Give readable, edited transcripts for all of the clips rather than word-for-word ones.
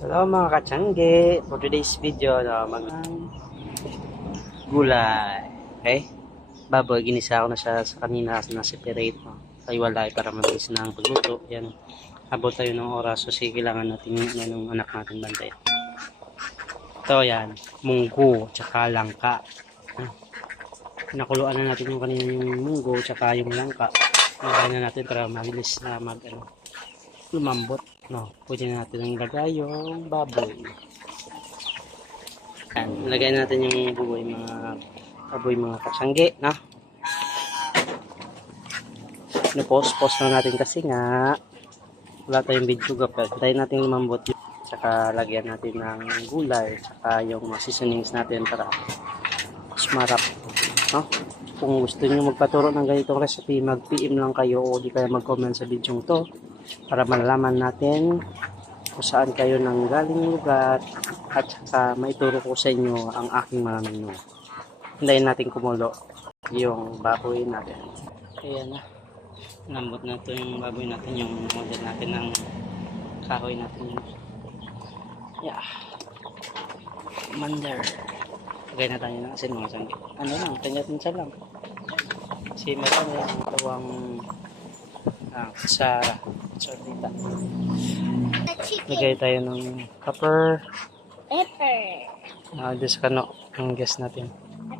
Hello mga katsangge, for today's video gulay. Okay? Baboy, ginisa ko na siya sa kanina na separate. Kaiwalay para mabilis na ang pagluto. Yan. Abot tayo ng oras so kailangan natin yung anak natin bantay. Ito yan, munggo, tsaka langka. Nakuluan na natin yung kaninang munggo, tsaka yung langka. Nagay na natin para mabilis na lumambot. No, pwede na natin ang lagay yung baboy. Yan, lagay natin yung baboy mga katsangge, no? Post na natin kasi nga wala tayong video gapel. Tayo natin lumambot yun. Saka lagyan natin ng gulay, saka yung seasonings natin para sumarap, no? Kung gusto niyo magpaturo ng ganitong recipe, mag-PM lang kayo o di kaya mag-comment sa video to para malaman natin kung saan kayo nang galing lugar at saka maituro ko sa inyo ang aking mga menu. Hintayin natin kumulo yung baboy natin. Ayan na. Lambot na ito yung baboy natin, yung model natin ng kahoy natin. Yeah. Commander. Lagay na tayo ng asin mga sangge. Ano lang, tangat-tangat lang. Kasi meron yung tawang kutsara. Sordita. Lagay tayo ng pepper. This kano, ang guess natin.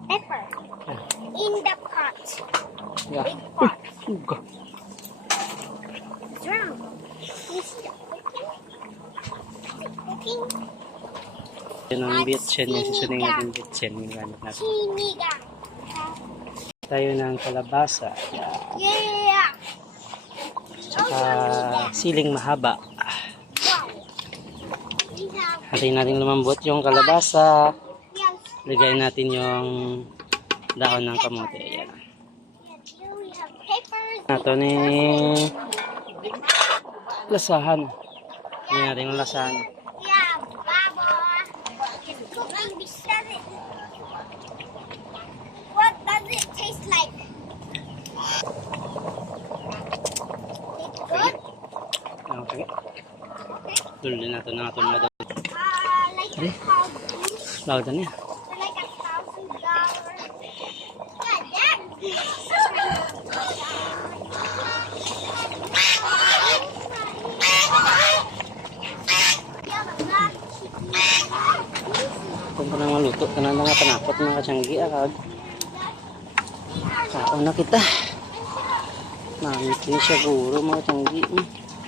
Pepper. Yeah. In the pot. Yeah. Big pot. Uga. Drown. You stop cooking. Yan ang bitchen, yung susunin natin bitchen. Yung gamit natin. Sinigang. Tayo ng kalabasa. Yeah. Saka siling mahaba. We have, Hatiin natin lumambot yung kalabasa. yes. Lagay natin yung dahon ng kamote. Ayan. Here we have peppers. Ito ni lasahan. Lagyan natin yung lasahan. We have baba. It's cooking beside it. What does it taste like? It's good. Okay. Tuloy na ito na ito na ito. Like Ready? how this Lawad na niya. for like $1,000. Yeah, Kung pa nang maluto, tanan na nga panakot mga katsanggi agad. Kaon na kita. Mamitin siya guro mga katsanggi.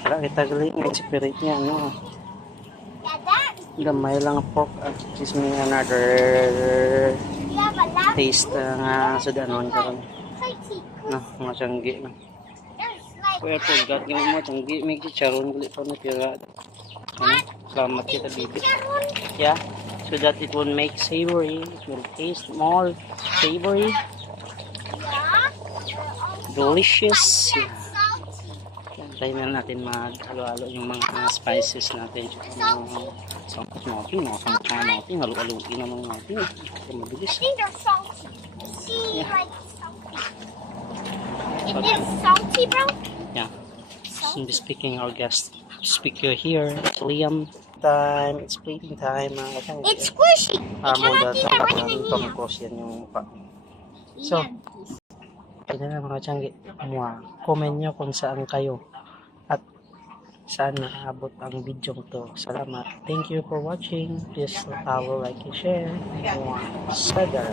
Para kita galing separate niya. No? Gamay lang pork at gives me another taste nga sa danon karon. No, mga katsanggi. No? Kaya po, gagawin mo mga katsanggi. May chicharon ulit pa na tira. Salamat kita bibit. Yeah. So that it will make savory, it will taste more savory, delicious. Tayo na natin mag-halo-halo yung mga spices natin. Sangkot natin, mga sangkot natin, halo-haloin naman natin. Kaya mabilis. I think they're salty. See, Yeah. like salty. It is salty, bro. Yeah. So speaking our guest speaker here, Liam. It's plating time. It's squishy. I cannot eat it right in the hand. Pamukos yan yung mukha. So, ayun na mga tiyanggi. Comment nyo kung saan kayo at saan naabot ang video to. Salamat. Thank you for watching. Please follow, like, and share. Sadara.